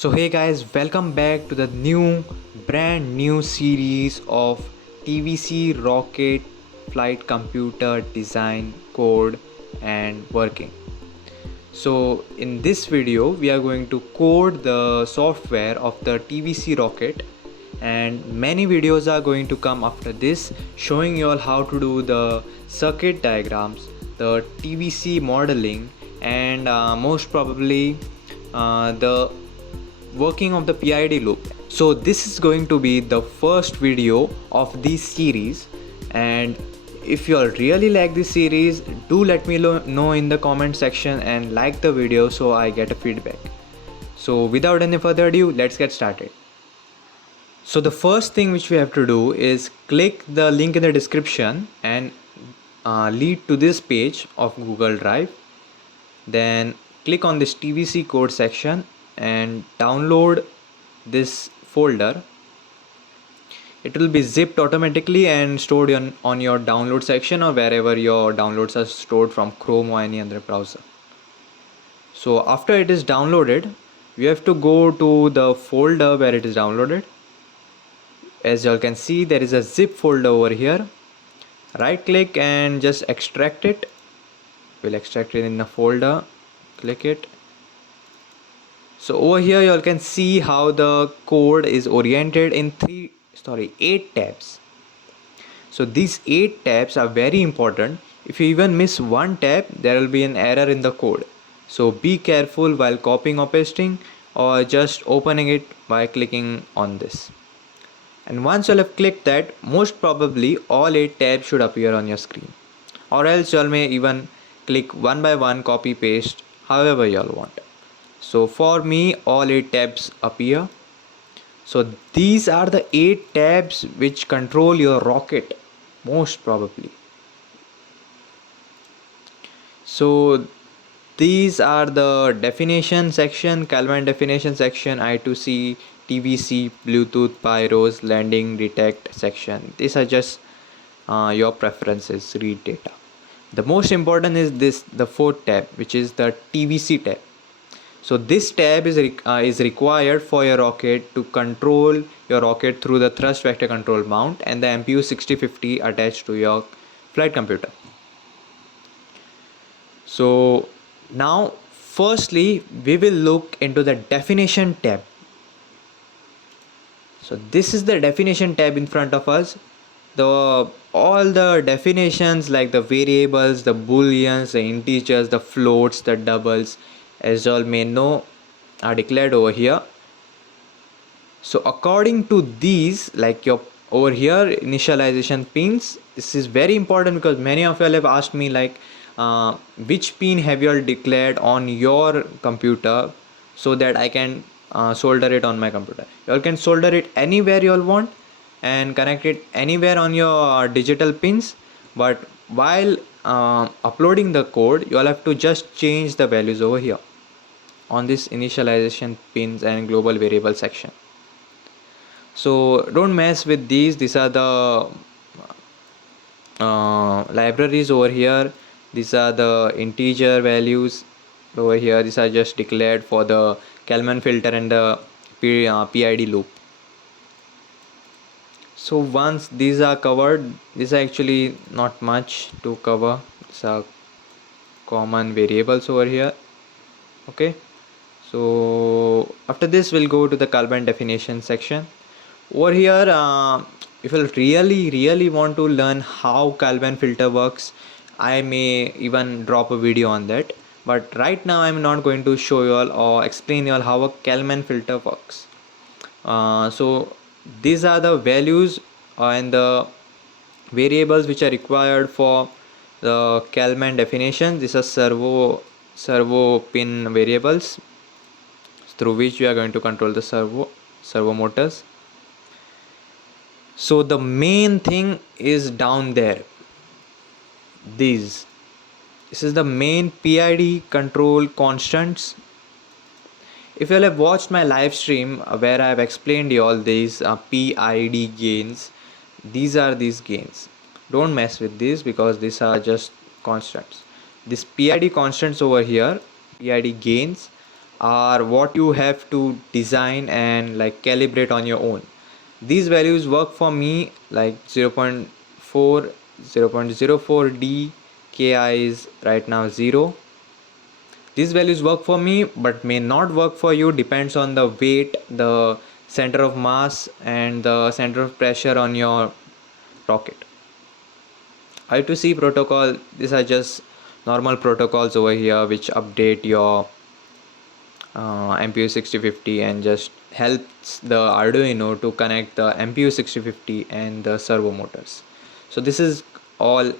So hey guys, welcome back to the brand new series of TVC rocket flight computer design, code and working. So in this video we are going to code the software of the TVC rocket, and many videos are going to come after this showing you all how to do the circuit diagrams, the TVC modeling, and most probably the working of the PID loop. So this is going to be the first video of this series, and if you all really like this series, do let me know in the comment section and like the video so I get a feedback. So without any further ado, let's get started. So the first thing which we have to do is click the link in the description and lead to this page of Google Drive. Then click on this TVC code section and download this folder. It will be zipped automatically and stored on your download section or wherever your downloads are stored from Chrome or any other browser. So after it is downloaded, you have to go to the folder where it is downloaded. As you all can see, there is a zip folder over here. Right click and just extract it. We'll extract it in a folder. Click it. So over here you all can see how the code is oriented in 8 tabs. So these 8 tabs are very important. If you even miss one tab, there will be an error in the code. So be careful while copying or pasting, or just opening it by clicking on this. And once you have clicked that, most probably all 8 tabs should appear on your screen. Or else you all may even click one by one, copy paste however you all want. So for me all 8 tabs appear. So these are the 8 tabs which control your rocket most probably. So these are the definition section, Kelvin definition section, I2C, TVC, Bluetooth, pyros, landing, detect section. These are just your preferences, read data. The most important is the fourth tab, which is the TVC tab. So this tab is required for your rocket to control your rocket through the thrust vector control mount and the MPU 6050 attached to your flight computer. So now firstly we will look into the definition tab. So this is the definition tab in front of us. All the definitions like the variables, the booleans, the integers, the floats, the doubles, as you all may know, are declared over here. So according to these, like your over here initialization pins, this is very important because many of you all have asked me like which pin have you all declared on your computer so that I can solder it on my computer. You all can solder it anywhere you all want and connect it anywhere on your digital pins, but while uploading the code you all have to just change the values over here on this initialization pins and global variable section. So don't mess with these are the libraries over here. These are the integer values over here. These are just declared for the Kalman filter and the PID loop. So once these are covered, this is actually not much to cover. These are common variables over here. Okay, so after this we'll go to the Kalman definition section. Over here, if you really want to learn how Kalman filter works, I may even drop a video on that. But right now I'm not going to show you all or explain you all how a Kalman filter works. So these are the values and the variables which are required for the Kalman definition. These are servo pin variables through which we are going to control the servo motors. So the main thing is down there. This is the main PID control constants. If you all have watched my live stream where I have explained you all these PID gains, these are these gains. Don't mess with these because these are just constants. This PID constants over here, PID gains, are what you have to design and like calibrate on your own. These values work for me like 0.4, 0.04d, ki is right now 0. These values work for me but may not work for you, depends on the weight, the center of mass and the center of pressure on your rocket. I2C protocol, these are just normal protocols over here which update your MPU 6050 and just helps the Arduino to connect the MPU 6050 and the servo motors. So this is all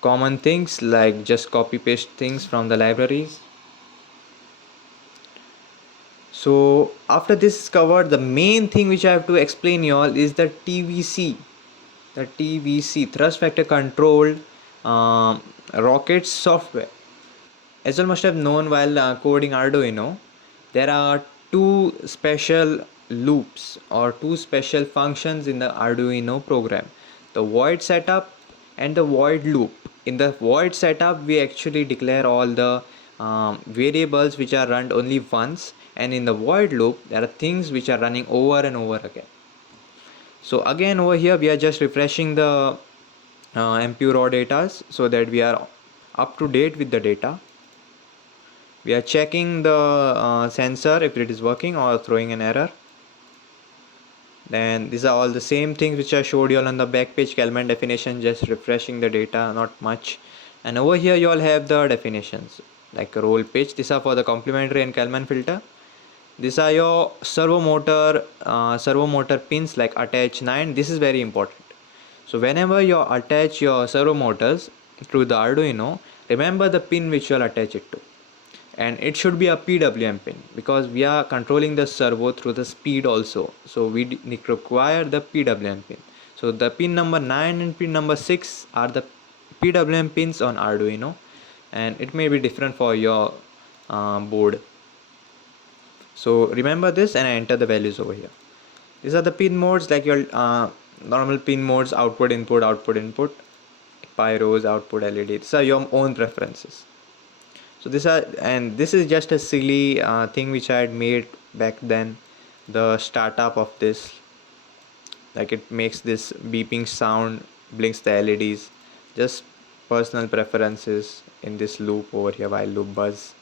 common things, like just copy paste things from the libraries. So after this is covered, the main thing which I have to explain you all is the TVC thrust vector controlled rocket software. As you must have known while coding Arduino, there are two special loops or two special functions in the Arduino program: the void setup and the void loop. In the void setup, we actually declare all the variables which are run only once, and in the void loop, there are things which are running over and over again. So again, over here we are just refreshing the MPU raw data so that we are up to date with the data. We are checking the sensor if it is working or throwing an error. Then these are all the same things which I showed you all on the back page. Kalman definition, just refreshing the data, not much. And over here you all have the definitions like a roll pitch. These are for the complementary and Kalman filter. These are your servo motor pins like attach 9. This is very important. So whenever you attach your servo motors to the Arduino, remember the pin which you will attach it to, and it should be a PWM pin because we are controlling the servo through the speed also, so we require the PWM pin. So the pin number 9 and pin number 6 are the PWM pins on Arduino, and it may be different for your board. So remember this and enter the values over here. These are the pin modes, like your normal pin modes: output, input, pyros, output, LED. These are your own preferences. So this is just a silly thing which I had made back then, the startup of this, like it makes this beeping sound, blinks the LEDs, just personal preferences in this loop over here, while loop buzz,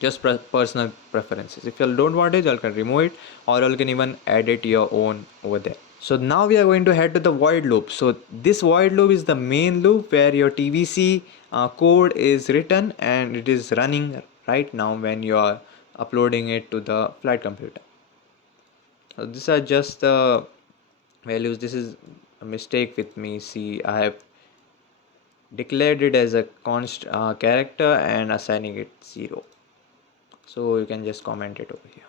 just personal preferences. If you don't want it, you can remove it, or you can even edit your own over there. So now we are going to head to the void loop. So this void loop is the main loop where your TVC code is written and it is running right now when you are uploading it to the flight computer. So these are just the values. This is a mistake with me. See, I have declared it as a const character and assigning it 0. So you can just comment it over here.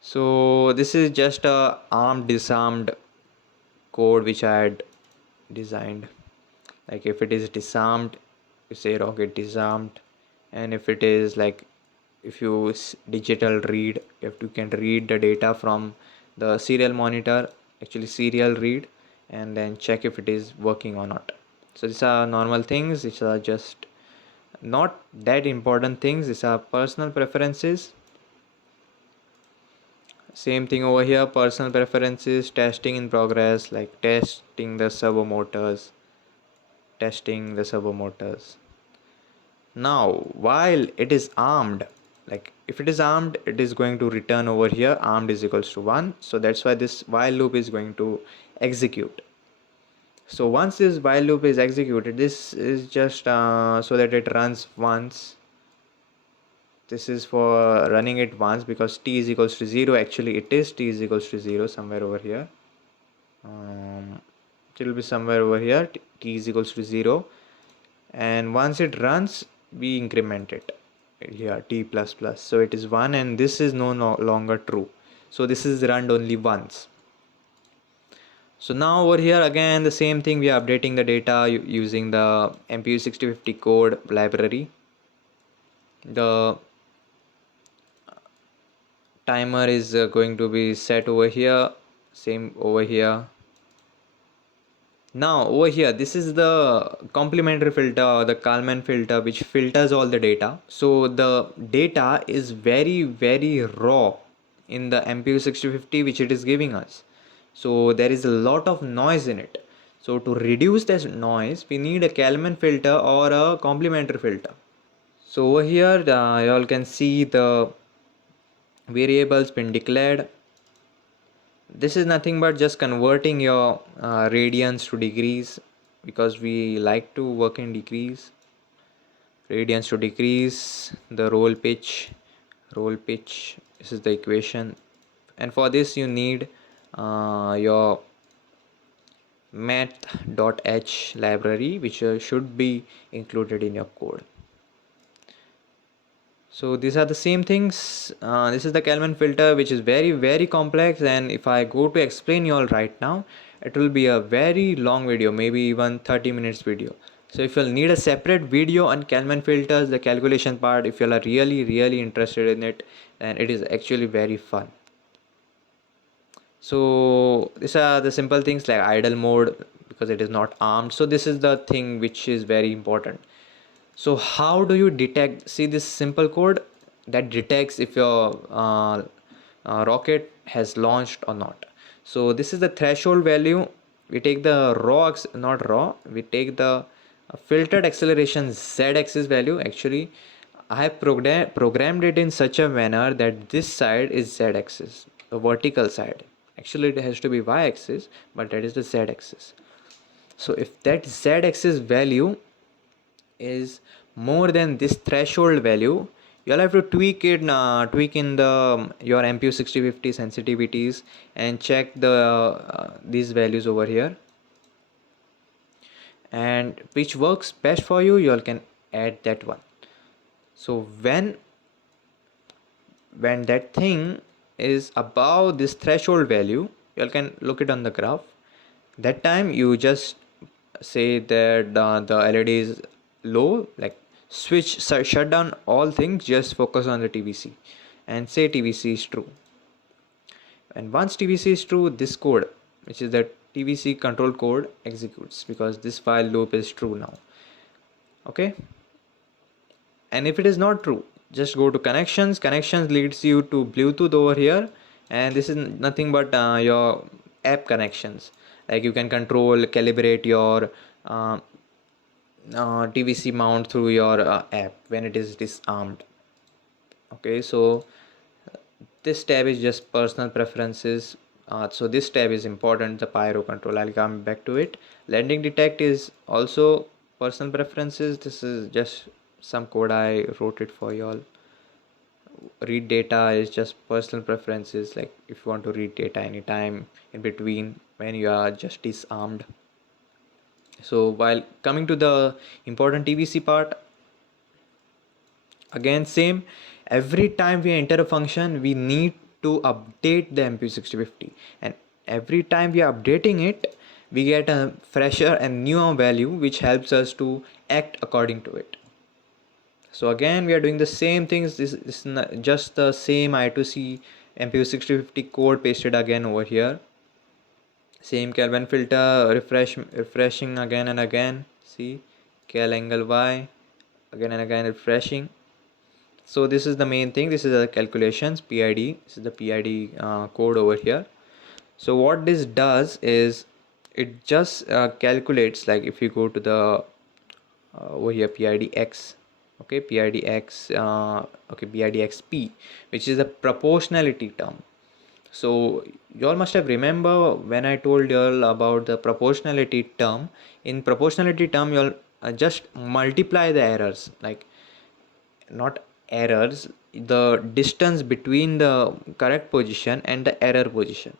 So this is just a arm disarmed code which I had designed. Like if it is disarmed, you say rocket disarmed, and if it is like, if you digital read, if you can read the data from the serial monitor, actually serial read, and then check if it is working or not. So these are normal things, these are just not that important things, these are personal preferences. Same thing over here, personal preferences, testing in progress, like testing the servo motors, now while it is armed, like if it is armed, it is going to return over here armed is equals to 1. So that's why this while loop is going to execute. So once this while loop is executed, this is just so that it runs once. This is for running it once because t is equals to 0. Actually it is t is equals to 0 somewhere over here. It will be somewhere over here, t is equals to 0, and once it runs we increment it here, t plus plus, so it is 1, and this is no longer true, so this is run only once. So now over here again the same thing, we are updating the data using the MPU 6050 code library. The timer is going to be set over here, same over here. Now over here, this is the complementary filter, the Kalman filter, which filters all the data. So the data is very raw in the MPU 6050 which it is giving us. So there is a lot of noise in it. So to reduce this noise, we need a Kalman filter or a complementary filter. So over here, you all can see the variables been declared. This is nothing but just converting your radians to degrees, because we like to work in degrees. Radians to degrees, the roll pitch, this is the equation, and for this you need your math.h library, which should be included in your code. So these are the same things. This is the Kalman filter, which is very complex, and if I go to explain you all right now, it will be a very long video, maybe even 30 minutes video. So if you'll need a separate video on Kalman filters, the calculation part, if you are really interested in it, then it is actually very fun. So these are the simple things like idle mode, because it is not armed. So this is the thing which is very important. So how do you detect? See this simple code that detects if your rocket has launched or not. So this is the threshold value. We take the we take the filtered acceleration z-axis value. Actually, I have programmed it in such a manner that this side is z-axis, the vertical side. Actually, it has to be y-axis, but that is the z-axis. So if that z-axis value is more than this threshold value, you'll have to tweak in the your MPU 6050 sensitivities and check the these values over here, and which works best for you, you all can add that one. So when that thing is above this threshold value, you all can look it on the graph. That time you just say that the LED is low, like shut down all things, just focus on the TVC and say TVC is true. And once TVC is true, this code, which is the TVC control code, executes, because this while loop is true now. Okay, and if it is not true, just go to connections leads you to Bluetooth over here, and this is nothing but your app connections, like you can control, calibrate your TVC mount through your app when it is disarmed. Okay, so this tab is just personal preferences. So this tab is important, the pyro control. I'll come back to it. Landing detect is also personal preferences. This is just some code I wrote it for y'all. Read data is just personal preferences, like if you want to read data anytime in between when you are just disarmed. So while coming to the important TVC part, again same, every time we enter a function we need to update the MPU 6050, and every time we are updating it we get a fresher and newer value which helps us to act according to it. So again we are doing the same things. This is just the same I2C MPU 6050 code pasted again over here. Same Kelvin filter, refreshing again and again. See, cal angle y, again and again refreshing. So this is the main thing. This is the calculations PID. This is the PID code over here. So what this does is it just calculates, like if you go to the over here PIDX, okay, PIDX, okay, PIDXP, which is the proportionality term. So you all must have remember when I told you all about the proportionality term. In proportionality term, you all just multiply the errors, like not errors, the distance between the correct position and the error position.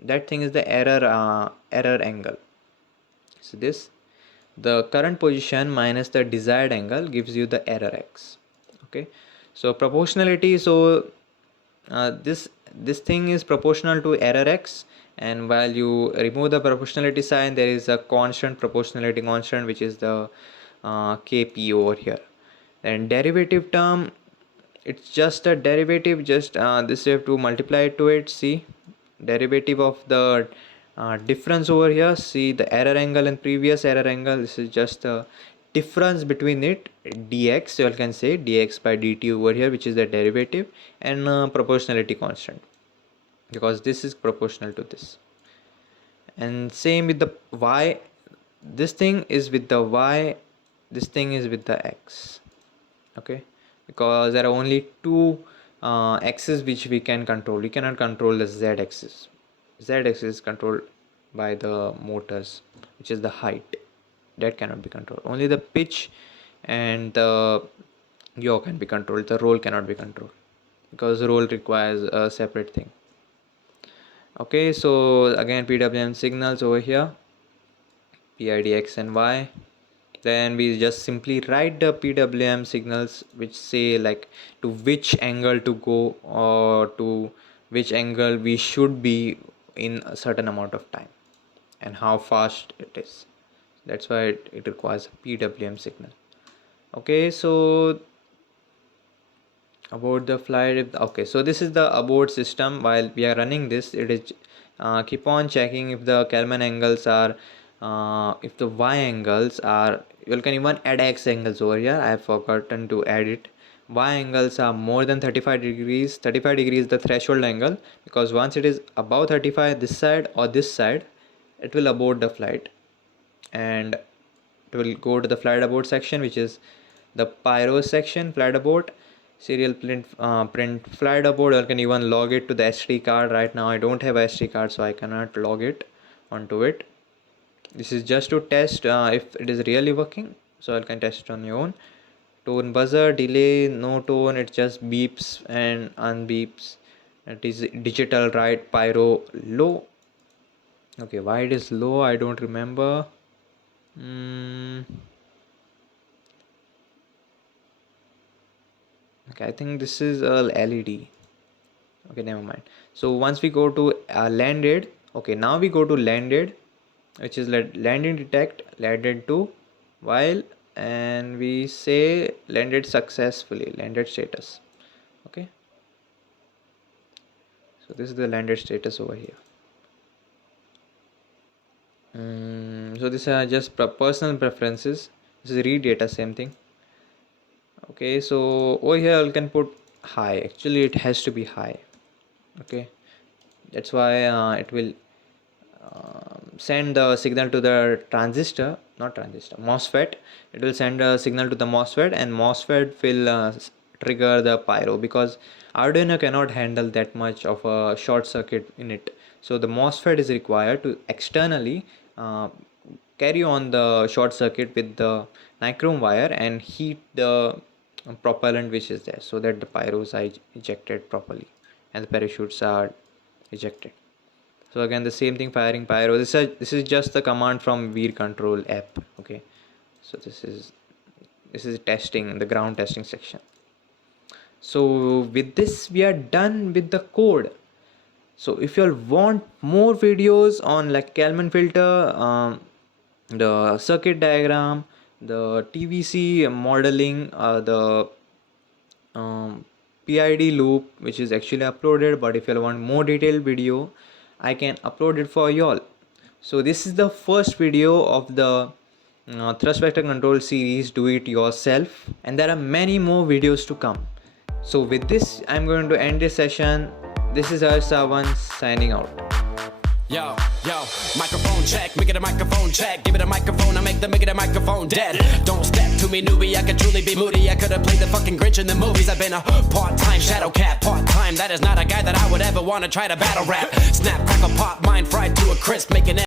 That thing is the error angle. So this, the current position minus the desired angle gives you the error x. Okay, so proportionality, so this thing is proportional to error x, and while you remove the proportionality sign there is a constant, proportionality constant, which is the kp over here. And derivative term, it's just a derivative, just this you have to multiply it to it. See, derivative of the difference over here. See the error angle and previous error angle. This is just the difference between it, dx. So you can say dx by dt over here, which is the derivative, and proportionality constant, because this is proportional to this. And same with the y. This thing is with the y, this thing is with the x. Okay, because there are only two axes which we can control. We cannot control the z axis. Z axis is controlled by the motors, which is the height. That cannot be controlled. Only the pitch and the yaw can be controlled. The roll cannot be controlled, because roll requires a separate thing. Okay, so again PWM signals over here, PID X and Y. Then we just simply write the PWM signals which say like to which angle to go, or to which angle we should be in a certain amount of time, and how fast it is. That's why it requires a PWM signal. Okay, so about the flight. Okay, so this is the abort system. While we are running this, it is keep on checking if the Kelvin angles are if the y angles are, you can even add x angles over here. I have forgotten to add it. Y angles are more than 35 degrees. 35 degrees is the threshold angle, because once it is above 35 this side or this side, it will abort the flight, and it will go to the flight abort section, which is the pyro section. Flight abort, serial print flight abort. You can even log it to the SD card. Right now I don't have a SD card, so I cannot log it onto it. This is just to test if it is really working, so you can test it on your own. Tone buzzer, delay, no tone, it just beeps and unbeeps. It is digital, right? Pyro low. Okay, why it is low I don't remember. Okay, I think this is a LED. Okay, never mind. So once we go to landed, okay, now we go to landed, which is landing detect, landed to, while, and we say landed successfully, landed status. Okay, so this is the landed status over here. So these are just personal preferences. This is read data, same thing. Okay, so over here you can put high. Actually it has to be high. Okay, that's why it will send the signal to the transistor, not transistor, MOSFET. It will send a signal to the MOSFET, and MOSFET will trigger the pyro, because Arduino cannot handle that much of a short circuit in it. So the MOSFET is required to externally carry on the short circuit with the nichrome wire and heat the propellant which is there, so that the pyros are ejected properly and the parachutes are ejected. So again the same thing, firing pyro. This is just the command from Veer control app. Okay, so this is testing, the ground testing section. So with this we are done with the code. So if you all want more videos on like Kalman filter, the circuit diagram, the TVC modeling, the PID loop, which is actually uploaded, but if you all want more detailed video, I can upload it for y'all. So this is the first video of the thrust vector control series, do it yourself, and there are many more videos to come. So with this I'm going to end this session. This is Arsavan signing out. Yo, microphone check, make it a microphone check. Give it a microphone, I make it a microphone dead. Don't step to me, newbie, I could truly be moody. I could have played the fucking Grinch in the movies. I've been a part-time shadow cat, part-time. That is not a guy that I would ever want to try to battle rap. Snap, crackle, pop, mind fried to a crisp, making it